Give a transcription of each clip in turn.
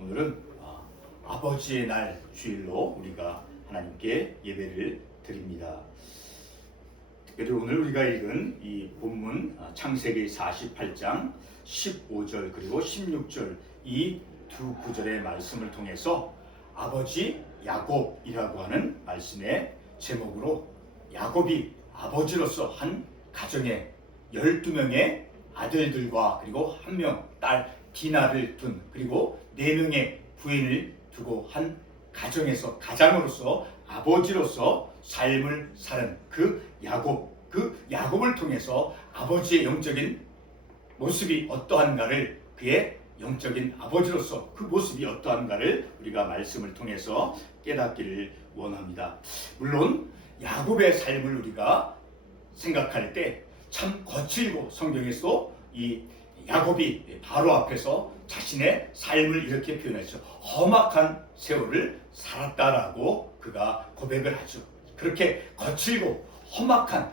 오늘은 아버지의 날 주일로 우리가 하나님께 예배를 드립니다. 특별히 오늘 우리가 읽은 이 본문 창세기 48장 15절 그리고 16절 이 두 구절의 말씀을 통해서 아버지 야곱이라고 하는 말씀의 제목으로 야곱이 아버지로서 한 가정에 12명의 아들들과 그리고 한 명 딸 디나를 둔 그리고 4명의 부인을 두고 한 가장으로서 아버지로서 삶을 사는 그 야곱을 통해서 아버지의 영적인 모습이 어떠한가를 그의 영적인 아버지로서 그 모습이 어떠한가를 우리가 말씀을 통해서 깨닫기를 원합니다. 물론 야곱의 삶을 우리가 생각할 때 참 거칠고 성경에서 이 야곱이 바로 앞에서 자신의 삶을 이렇게 표현했죠. 험악한 세월을 살았다라고 그가 고백을 하죠. 그렇게 거칠고 험악한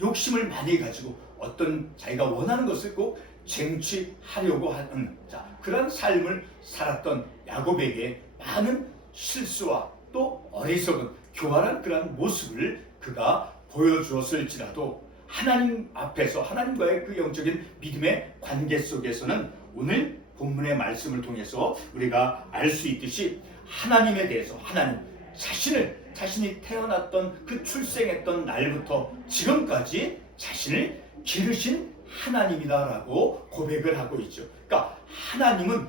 욕심을 많이 가지고 어떤 자기가 원하는 것을 꼭 쟁취하려고 하는 그런 삶을 살았던 야곱에게 많은 실수와 또 어리석은 교활한 그런 모습을 그가 보여주었을지라도 하나님 앞에서 하나님과의 그 영적인 믿음의 관계 속에서는 오늘 본문의 말씀을 통해서 우리가 알 수 있듯이 하나님에 대해서 하나님 자신이 태어났던 그 출생했던 날부터 지금까지 자신을 기르신 하나님이다라고 고백을 하고 있죠. 그러니까 하나님은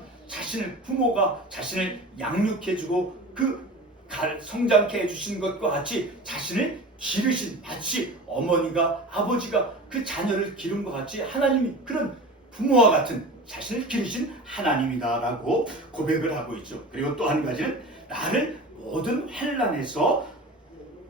부모가 자신을 양육해주고 그 성장케 해주신 것과 같이 자신을 기르신 마치 어머니가 아버지가 그 자녀를 기른 것 같이 하나님이 그런 부모와 같은 자신을 기르신 하나님이다라고 고백을 하고 있죠. 그리고 또 한 가지는 나를 모든 환난에서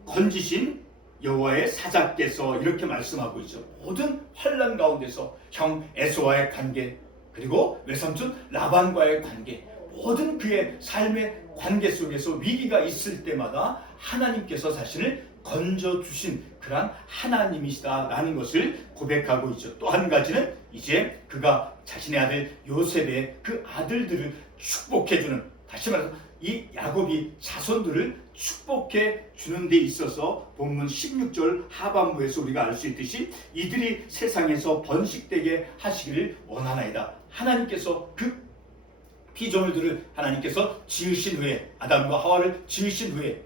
건지신 여호와의 사자께서 이렇게 말씀하고 있죠. 모든 환난 가운데서 형 에서와의 관계 그리고 외삼촌 라반과의 관계 모든 그의 삶의 관계 속에서 위기가 있을 때마다 하나님께서 자신을 건져주신 그러한 하나님이시다라는 것을 고백하고 있죠. 또 한 가지는 이제 그가 자신의 아들 요셉의 그 아들들을 축복해주는 다시 말해서 이 야곱이 자손들을 축복해 주는 데 있어서 본문 16절 하반부에서 우리가 알 수 있듯이 이들이 세상에서 번식되게 하시기를 원하나이다. 하나님께서 그 피조물들을 하나님께서 지으신 후에 아담과 하와를 지으신 후에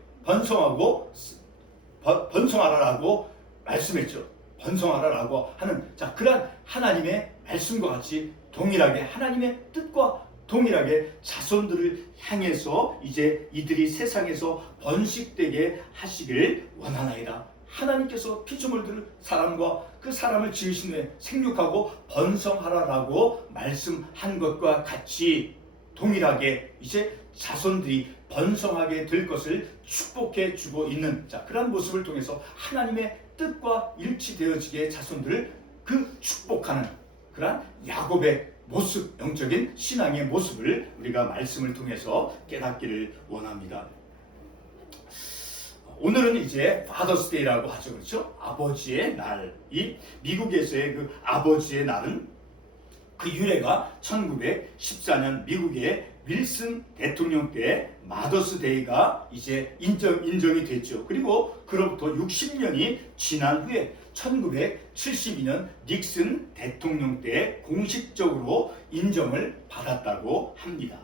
번성하라라고 말씀했죠. 번성하라라고 하는 그러한 하나님의 말씀과 같이 동일하게 하나님의 뜻과 동일하게 자손들을 향해서 이제 이들이 세상에서 번식되게 하시기를 원하나이다. 하나님께서 피조물들을 사람과 그 사람을 지으신 후에 생육하고 번성하라라고 말씀한 것과 같이 동일하게 이제 자손들이 번성하게 될 것을 축복해 주고 있는 그런 모습을 통해서 하나님의 뜻과 일치되어지게 자손들을 그 축복하는 그런 야곱의 모습, 영적인 신앙의 모습을 우리가 말씀을 통해서 깨닫기를 원합니다. 오늘은 이제 파더스 데이라고 하죠. 그렇죠? 아버지의 날. 이 미국에서의 그 아버지의 날은 그 유래가 1914년 미국의 윌슨 대통령 때 마더스 데이가 이제 인정이 됐죠. 그리고 그로부터 60년이 지난 후에 1972년 닉슨 대통령 때 공식적으로 인정을 받았다고 합니다.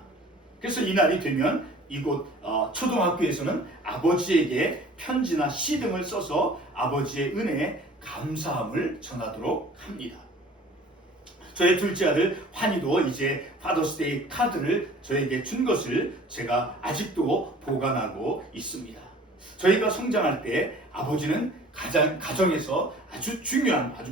그래서 이날이 되면 이곳 초등학교에서는 아버지에게 편지나 시 등을 써서 아버지의 은혜에 감사함을 전하도록 합니다. 저의 둘째 아들 환희도 이제 파더스데이 카드를 저에게 준 것을 제가 아직도 보관하고 있습니다. 저희가 성장할 때 아버지는 가정에서 아주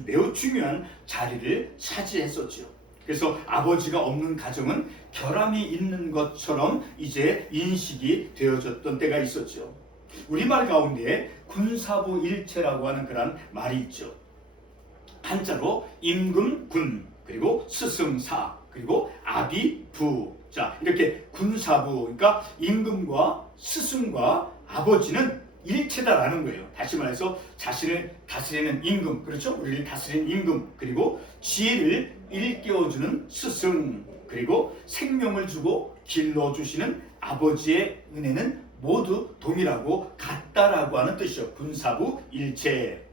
매우 중요한 자리를 차지했었죠. 그래서 아버지가 없는 가정은 결함이 있는 것처럼 이제 인식이 되어졌던 때가 있었죠. 우리말 가운데 군사부일체라고 하는 그런 말이 있죠. 한자로 임금군 그리고 스승사 그리고 아비부 이렇게 군사부 그러니까 임금과 스승과 아버지는 일체다라는 거예요. 다시 말해서 자신을 다스리는 임금 그렇죠? 우리를 다스리는 임금 그리고 지혜를 일깨워주는 스승 그리고 생명을 주고 길러주시는 아버지의 은혜는 모두 동일하고 같다라고 하는 뜻이죠. 군사부 일체.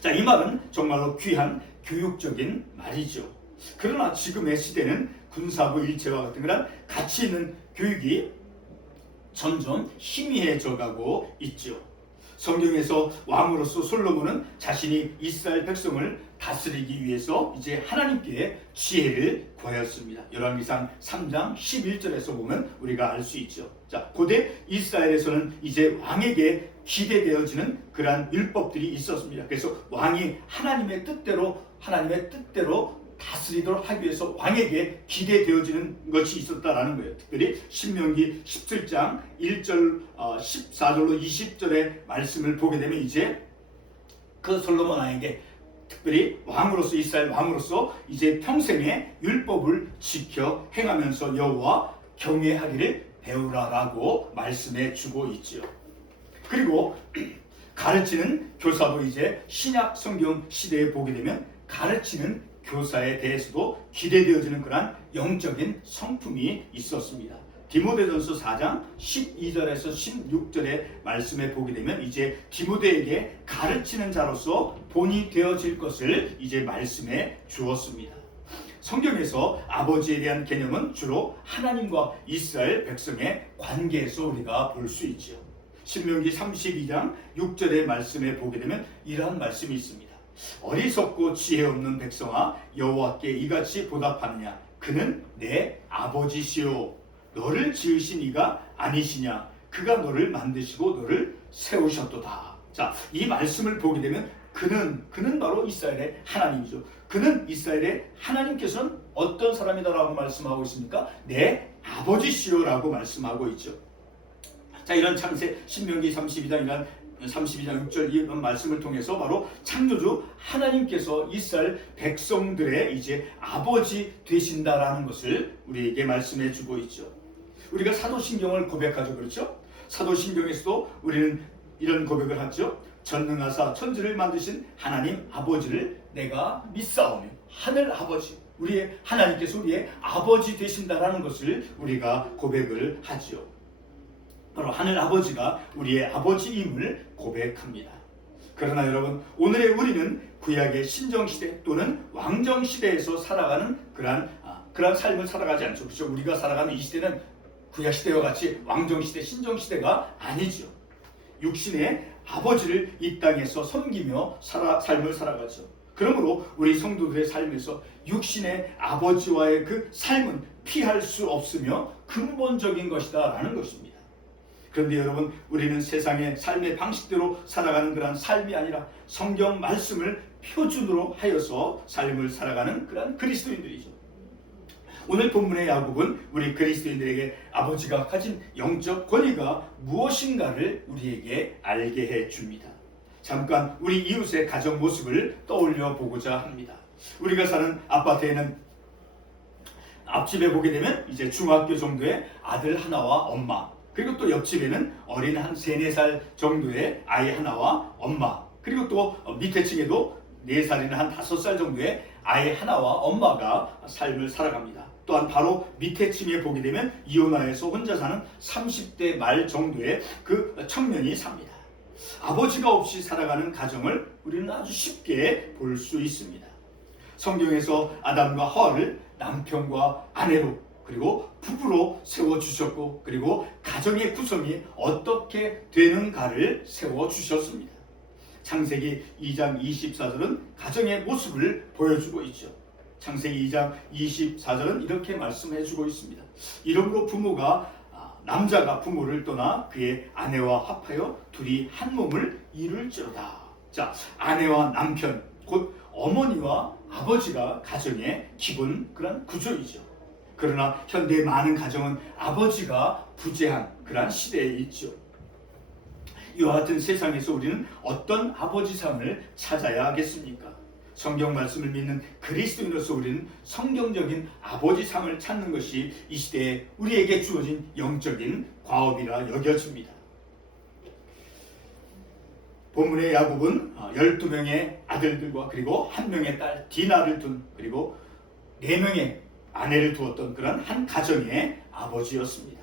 자, 이 말은 정말로 귀한 교육적인 말이죠. 그러나 지금의 시대는 군사부 일체와 같은 그런 가치 있는 교육이 점점 희미해져 가고 있죠. 성경에서 왕으로서 솔로몬은 자신이 이스라엘 백성을 다스리기 위해서 이제 하나님께 지혜를 구하였습니다. 열왕기상 3장 11절에서 보면 우리가 알 수 있죠. 자, 고대 이스라엘에서는 이제 왕에게 기대되어지는 그러한 율법들이 있었습니다. 그래서 왕이 하나님의 뜻대로 다스리도록 하기 위해서 왕에게 기대되어지는 것이 있었다라는 거예요. 특별히 신명기 17장 1절 14절로 20절의 말씀을 보게 되면 이제 그 솔로몬 왕에게 특별히 왕으로서 이스라엘 왕으로서 이제 평생의 율법을 지켜 행하면서 여호와 경외하기를 배우라라고 말씀해 주고 있죠. 그리고 가르치는 교사도 이제 신약 성경 시대에 보게 되면 가르치는 교사에 대해서도 기대되어지는 그런 영적인 성품이 있었습니다. 디모데전서 4장 12절에서 16절의 말씀에 보게 되면 이제 디모데에게 가르치는 자로서 본이 되어질 것을 이제 말씀해 주었습니다. 성경에서 아버지에 대한 개념은 주로 하나님과 이스라엘 백성의 관계에서 우리가 볼 수 있죠. 신명기 32장 6절의 말씀에 보게 되면 이러한 말씀이 있습니다. 어리석고 지혜 없는 백성아, 여호와께 이같이 보답하느냐? 그는 내 아버지시오. 너를 지으신 이가 아니시냐? 그가 너를 만드시고 너를 세우셨도다. 자, 이 말씀을 보게 되면 그는 바로 이스라엘의 하나님이죠. 그는 이스라엘의 하나님께서는 어떤 사람이다라고 말씀하고 있습니까? 내 아버지시오라고 말씀하고 있죠. 자, 이런 창세 신명기 32장 6절 이런 말씀을 통해서 바로 창조주 하나님께서 이스라엘 백성들의 이제 아버지 되신다라는 것을 우리에게 말씀해 주고 있죠. 우리가 사도신경을 고백하죠. 그렇죠? 사도신경에서도 우리는 이런 고백을 하죠. 전능하사 천지를 만드신 하나님 아버지를 내가 믿사오며 하늘 아버지, 우리의 하나님께서 우리의 아버지 되신다라는 것을 우리가 고백을 하죠. 바로 하늘 아버지가 우리의 아버지임을 고백합니다. 그러나 여러분, 오늘의 우리는 구약의 신정시대 또는 왕정시대에서 살아가는 그러한 삶을 살아가지 않죠. 그렇죠? 우리가 살아가는 이 시대는 구약시대와 같이 왕정시대, 신정시대가 아니죠. 육신의 아버지를 이 땅에서 섬기며 삶을 살아가죠. 그러므로 우리 성도들의 삶에서 육신의 아버지와의 그 삶은 피할 수 없으며 근본적인 것이다 라는 것입니다. 그런데 여러분, 우리는 세상의 삶의 방식대로 살아가는 그런 삶이 아니라 성경 말씀을 표준으로 하여서 삶을 살아가는 그런 그리스도인들이죠. 오늘 본문의 야곱은 우리 그리스도인들에게 아버지가 가진 영적 권위가 무엇인가를 우리에게 알게 해줍니다. 잠깐 우리 이웃의 가정 모습을 떠올려 보고자 합니다. 우리가 사는 아파트에는 앞집에 보게 되면 이제 중학교 정도의 아들 하나와 엄마, 그리고 또 옆집에는 어린 한 3, 4살 정도의 아이 하나와 엄마, 그리고 또 밑에 층에도 4살이나 한 5살 정도의 아이 하나와 엄마가 삶을 살아갑니다. 또한 바로 밑에 층에 보게 되면 이혼하여서 혼자 사는 30대 말 정도의 그 청년이 삽니다. 아버지가 없이 살아가는 가정을 우리는 아주 쉽게 볼 수 있습니다. 성경에서 아담과 하와를 남편과 아내로 그리고 부부로 세워주셨고, 그리고 가정의 구성이 어떻게 되는가를 세워주셨습니다. 창세기 2장 24절은 가정의 모습을 보여주고 있죠. 창세기 2장 24절은 이렇게 말씀해주고 있습니다. 이러므로 부모가 남자가 부모를 떠나 그의 아내와 합하여 둘이 한 몸을 이룰지어다. 자, 아내와 남편, 곧 어머니와 아버지가 가정의 기본 그런 구조이죠. 그러나 현대의 많은 가정은 아버지가 부재한 그런 시대에 있죠. 이와 같은 세상에서 우리는 어떤 아버지상을 찾아야 하겠습니까? 성경 말씀을 믿는 그리스도인으로서 우리는 성경적인 아버지상을 찾는 것이 이 시대에 우리에게 주어진 영적인 과업이라 여겨집니다. 본문의 야곱은 12명의 아들들과 그리고 1명의 딸 디나를 둔, 그리고 4명의 아내를 두었던 그런 한 가정의 아버지였습니다.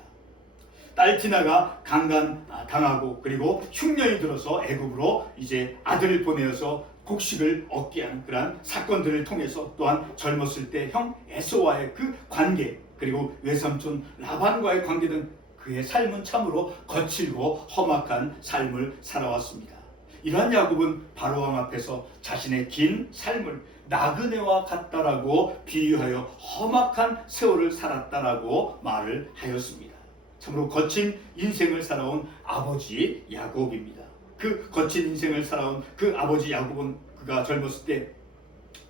딸 디나가 강간당하고 그리고 흉년이 들어서 애굽으로 이제 아들을 보내어서 곡식을 얻게 하는 그러한 사건들을 통해서 또한 젊었을 때 형 에서와의 그 관계 그리고 외삼촌 라반과의 관계 등 그의 삶은 참으로 거칠고 험악한 삶을 살아왔습니다. 이러한 야곱은 바로왕 앞에서 자신의 긴 삶을 나그네와 같다라고 비유하여 험악한 세월을 살았다라고 말을 하였습니다. 참으로 거친 인생을 살아온 아버지 야곱입니다. 그 거친 인생을 살아온 그 아버지 야곱은 그가 젊었을 때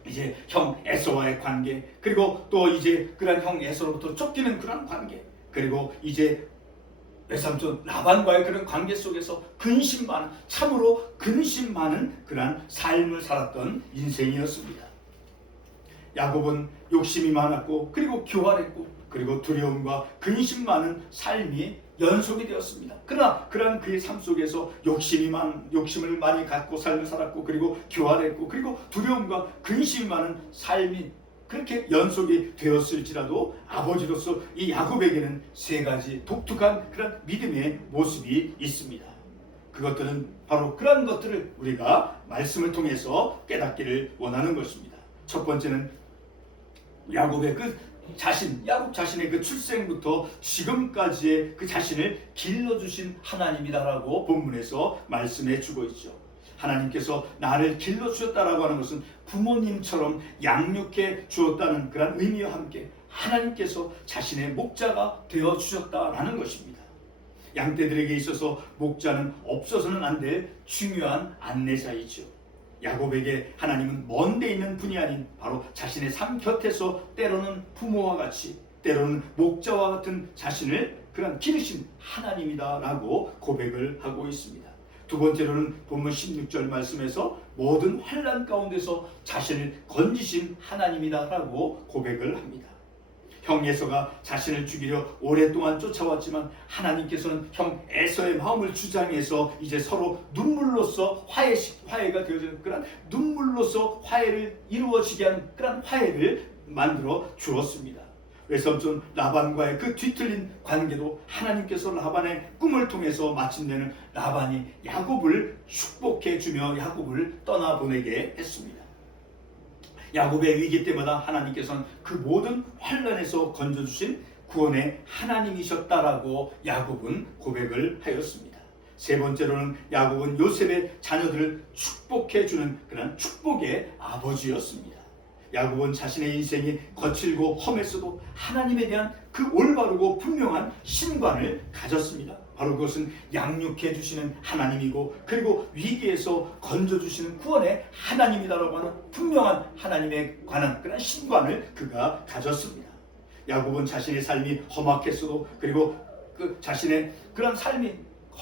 이제 형 에서와의 관계 그리고 또 이제 그런 형 에서로부터 쫓기는 그런 관계 그리고 이제 외삼촌 라반과의 그런 관계 속에서 근심 많은 참으로 근심 많은 그런 삶을 살았던 인생이었습니다. 야곱은 욕심이 많았고 그리고 교활했고 그리고 두려움과 근심 많은 삶이 연속이 되었습니다. 그러나 그런 그의 삶 속에서 욕심을 많이 갖고 삶을 살았고 그리고 교활했고 그리고 두려움과 근심이 많은 삶이 그렇게 연속이 되었을지라도 아버지로서 이 야곱에게는 세 가지 독특한 그런 믿음의 모습이 있습니다. 그것들은 바로 그런 것들을 우리가 말씀을 통해서 깨닫기를 원하는 것입니다. 첫 번째는 야곱 자신의 그 출생부터 지금까지의 그 자신을 길러주신 하나님이다라고 본문에서 말씀해 주고 있죠. 하나님께서 나를 길러주셨다라고 하는 것은 부모님처럼 양육해 주었다는 그런 의미와 함께 하나님께서 자신의 목자가 되어주셨다라는 것입니다. 양떼들에게 있어서 목자는 없어서는 안 될 중요한 안내자이죠. 야곱에게 하나님은 먼 데 있는 분이 아닌 바로 자신의 삶 곁에서 때로는 부모와 같이 때로는 목자와 같은 자신을 그런 기르신 하나님이다라고 고백을 하고 있습니다. 두 번째로는 본문 16절 말씀에서 모든 환난 가운데서 자신을 건지신 하나님이다라고 고백을 합니다. 형 에서가 자신을 죽이려 오랫동안 쫓아왔지만 하나님께서는 형 에서의 마음을 주장해서 이제 서로 눈물로써 화해가 되어지는 그런 눈물로써 화해를 이루어지게 하는 그런 화해를 만들어 주었습니다. 외삼촌 라반과의 그 뒤틀린 관계도 하나님께서 라반의 꿈을 통해서 마침내는 라반이 야곱을 축복해 주며 야곱을 떠나보내게 했습니다. 야곱의 위기 때마다 하나님께서는 그 모든 환난에서 건져주신 구원의 하나님이셨다라고 야곱은 고백을 하였습니다. 세 번째로는 야곱은 요셉의 자녀들을 축복해 주는 그런 축복의 아버지였습니다. 야곱은 자신의 인생이 거칠고 험했어도 하나님에 대한 그 올바르고 분명한 신관을 가졌습니다. 바로 그것은 양육해 주시는 하나님이고 그리고 위기에서 건져주시는 구원의 하나님이다라고 하는 분명한 하나님에 관한 그런 신관을 그가 가졌습니다. 야곱은 자신의 삶이 험악했어도 그리고 그 자신의 그런 삶이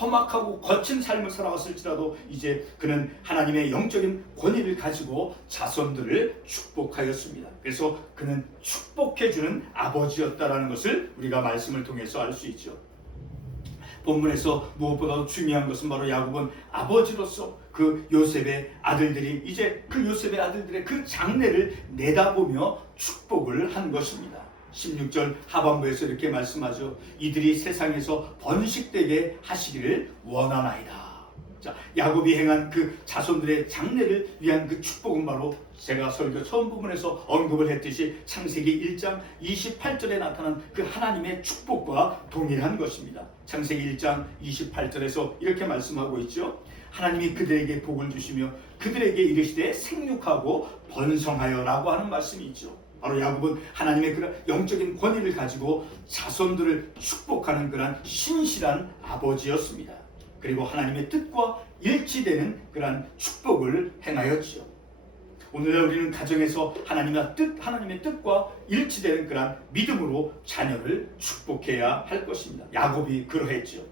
험악하고 거친 삶을 살아왔을지라도 이제 그는 하나님의 영적인 권위를 가지고 자손들을 축복하였습니다. 그래서 그는 축복해주는 아버지였다라는 것을 우리가 말씀을 통해서 알 수 있죠. 본문에서 무엇보다도 중요한 것은 바로 야곱은 아버지로서 그 요셉의 아들들이 이제 그 요셉의 아들들의 그 장래를 내다보며 축복을 한 것입니다. 16절 하반부에서 이렇게 말씀하죠. 이들이 세상에서 번식되게 하시기를 원하나이다. 자, 야곱이 행한 그 자손들의 장래를 위한 그 축복은 바로 제가 설교 처음 부분에서 언급을 했듯이 창세기 1장 28절에 나타난 그 하나님의 축복과 동일한 것입니다. 창세기 1장 28절에서 이렇게 말씀하고 있죠. 하나님이 그들에게 복을 주시며 그들에게 이르시되 생육하고 번성하여라고 하는 말씀이 있죠. 바로 야곱은 하나님의 그런 영적인 권위를 가지고 자손들을 축복하는 그런 신실한 아버지였습니다. 그리고 하나님의 뜻과 일치되는 그런 축복을 행하였지요. 오늘날 우리는 가정에서 하나님의 뜻과 일치되는 그런 믿음으로 자녀를 축복해야 할 것입니다. 야곱이 그러했죠.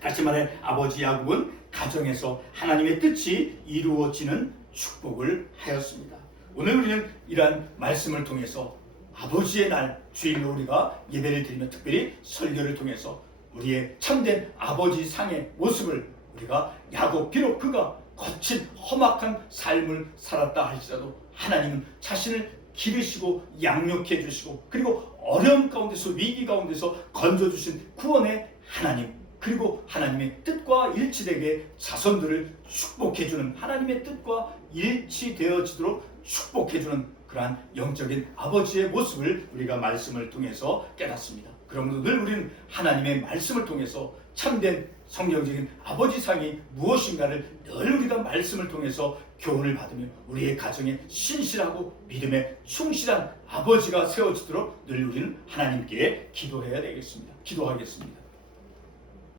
다시 말해 아버지 야곱은 가정에서 하나님의 뜻이 이루어지는 축복을 하였습니다. 오늘 우리는 이러한 말씀을 통해서 아버지의 날 주일로 우리가 예배를 드리며 특별히 설교를 통해서 우리의 참된 아버지 상의 모습을 우리가 야곱 비록 그가 거친 험악한 삶을 살았다 할지라도 하나님은 자신을 기르시고 양육해 주시고 그리고 어려움 가운데서 위기 가운데서 건져주신 구원의 하나님, 그리고 하나님의 뜻과 일치되게 자손들을 축복해주는, 하나님의 뜻과 일치되어지도록 축복해주는 그러한 영적인 아버지의 모습을 우리가 말씀을 통해서 깨닫습니다. 그러므로 늘 우리는 하나님의 말씀을 통해서 참된 성경적인 아버지상이 무엇인가를 늘 우리가 말씀을 통해서 교훈을 받으며 우리의 가정에 신실하고 믿음에 충실한 아버지가 세워지도록 늘 우리는 하나님께 기도해야 되겠습니다. 기도하겠습니다.